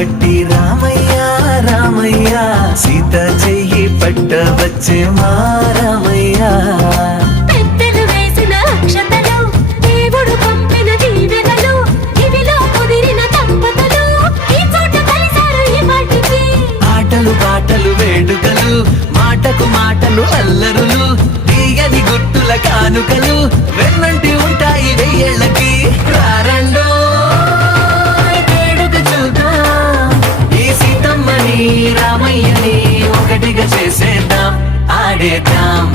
పట్టి రామయ్య రామయ్య సీత చెయ్యి పట్ట వచ్చే మా రామయ్య పెద్దలు వేసిన అక్షతలు దేవుడు పంపిన దీవెనలు ఇవిలో కుదిరిన దంపతులు ఈ చోట కలిసారు ఈ పాటికి ఆటలు పాటలు వేడుకలు మాటకు మాటలు అల్లరులు తీయని గుర్తుల కానుకలు వెన్నంటి ఉంటాయి వెయ్యేళ్ళకి రారండో వేడుక చూద్దాం ఈ సీతమ్మని రామయ్యని ఒకటిగా చేసేద్దాం ఆడేద్దాం